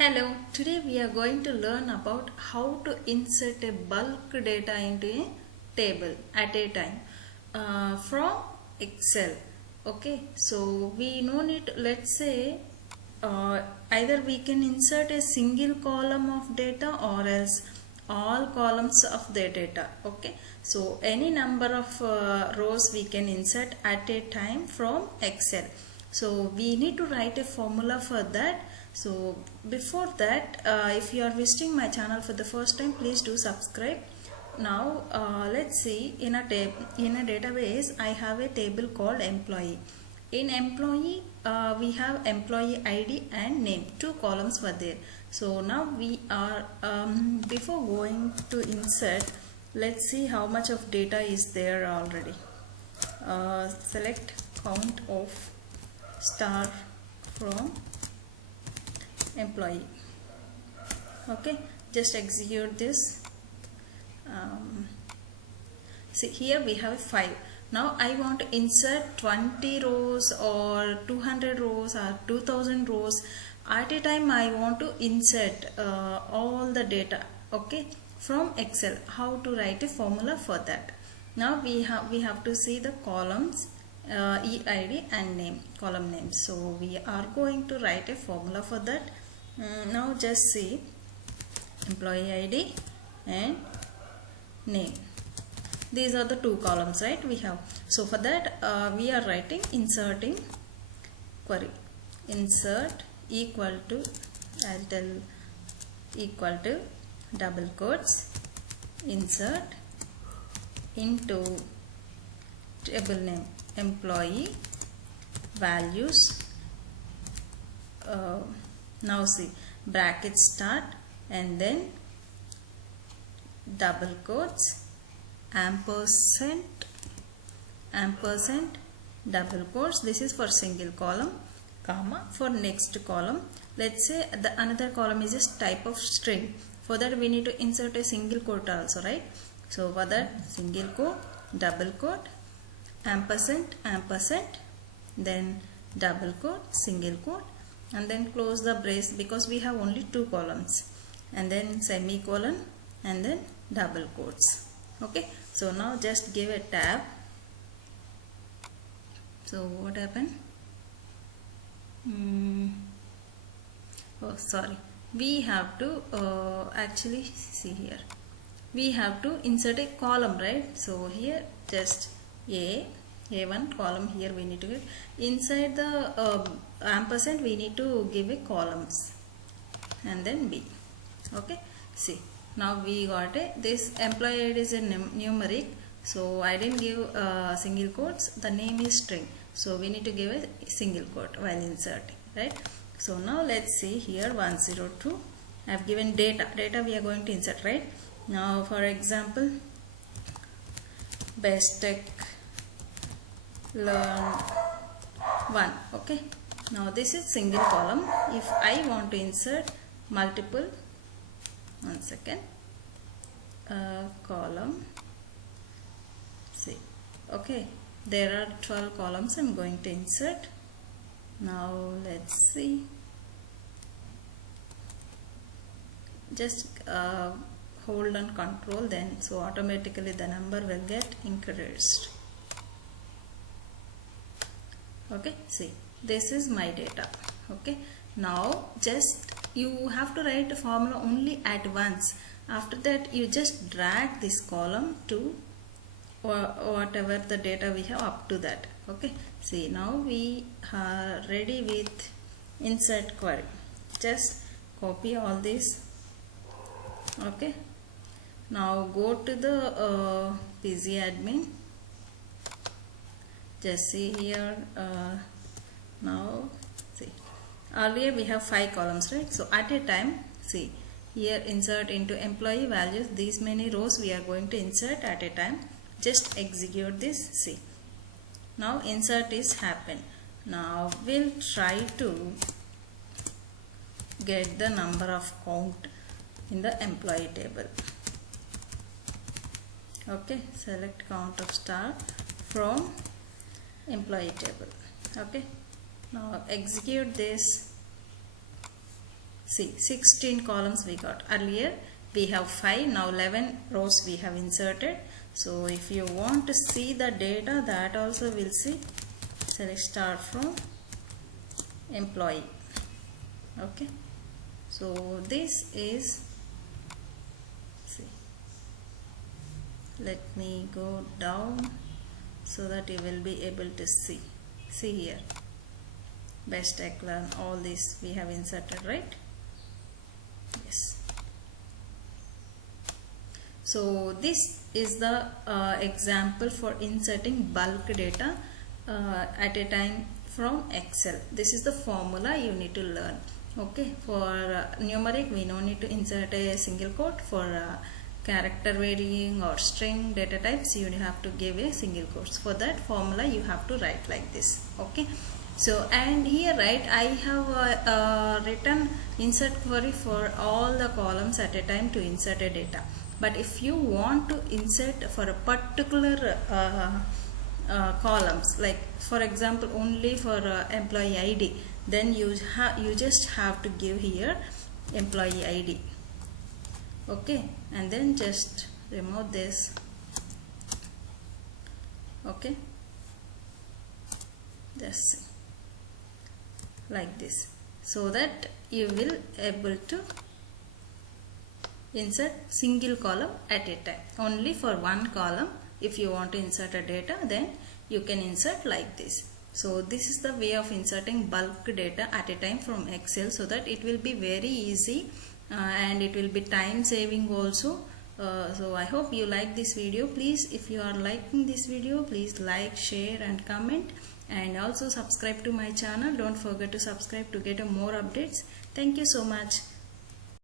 Hello, today we are going to learn about how to insert a bulk data into a table at a time from Excel. Okay, so we know it. Let's say either we can insert a single column of data or else all columns of the data. Okay, so any number of rows we can insert at a time from Excel. So we need to write a formula for that. So before that, if you are visiting my channel for the first time, please do subscribe. Now let's see, in a database I have a table called employee. In employee we have employee ID and name, two columns were there. So now we are before going to insert, let's see how much of data is there already. Select count of star from employee. Okay, just execute this. See, here we have 5. Now I want to insert 20 rows or 200 rows or 2000 rows at a time. I want to insert all the data, okay, from Excel. How to write a formula for that? Now we have to see the columns, EID and name, column name. So we are going to write a formula for that. Now just see employee ID and name. These are the two columns, right? We have. So for that we are writing inserting query. Insert equal to, I'll tell, equal to double quotes, insert into table name employee values. Now see, bracket start and then double quotes, ampersand, double quotes. This is for single column, comma, for next column. Let's say the another column is just type of string. For that we need to insert a single quote also, right? So for that, single quote, double quote, ampersand, then double quote, single quote, and then close the brace because we have only two columns, and then semicolon and then double quotes. Okay, so now just give a tab. So what happened? Oh sorry, we have to actually see here, we have to insert a column, right? So here just A1 column, here we need to get inside the ampersand, we need to give a columns and then B. Okay, see, now we got this employee ID is a numeric, so I didn't give single quotes. The name is string, so we need to give a single quote while inserting, right? So now let's see here 102. I have given data we are going to insert, right? Now for example, BestTechLearn 1. Okay, now this is single column. If I want to insert multiple, one second, column, see, okay, there are 12 columns I'm going to insert. Now let's see, just hold on control, then so automatically the number will get increased. Okay, see, this is my data. Okay, now just you have to write a formula only at once. After that you just drag this column to whatever the data we have up to that. Okay, see, now we are ready with insert query. Just copy all this. Okay, now go to the PC admin. Just see here, now see, earlier we have 5 columns, right? So at a time, see, here insert into employee values, these many rows we are going to insert at a time. Just execute this. See, now insert is happened. Now we'll try to get the number of count in the employee table. Okay, select count of star from employee table. Okay, now execute this. See, 16 columns we got. Earlier we have 5, now 11 rows we have inserted. So if you want to see the data, that also we'll see. Select start from employee. Okay, so this is, see, let me go down so that you will be able to see. See here, BestTechLearn, all this we have inserted, right? Yes. So this is the example for inserting bulk data at a time from Excel. This is the formula you need to learn. Okay, for numeric we no need to insert a single quote. For character varying or string data types you have to give a single quotes. For that formula you have to write like this. Okay, so and here right, I have written insert query for all the columns at a time to insert a data. But if you want to insert for a particular columns, like for example only for employee ID, then you just have to give here employee ID. Okay, and then just remove this. Okay, just like this, so that you will able to insert single column at a time. Only for one column, if you want to insert a data, then you can insert like this. So this is the way of inserting bulk data at a time from Excel, so that it will be very easy and it will be time saving also. So I hope you like this video. Please, if you are liking this video, please like, share and comment, and also subscribe to my channel. Don't forget to subscribe to get more updates. Thank you so much.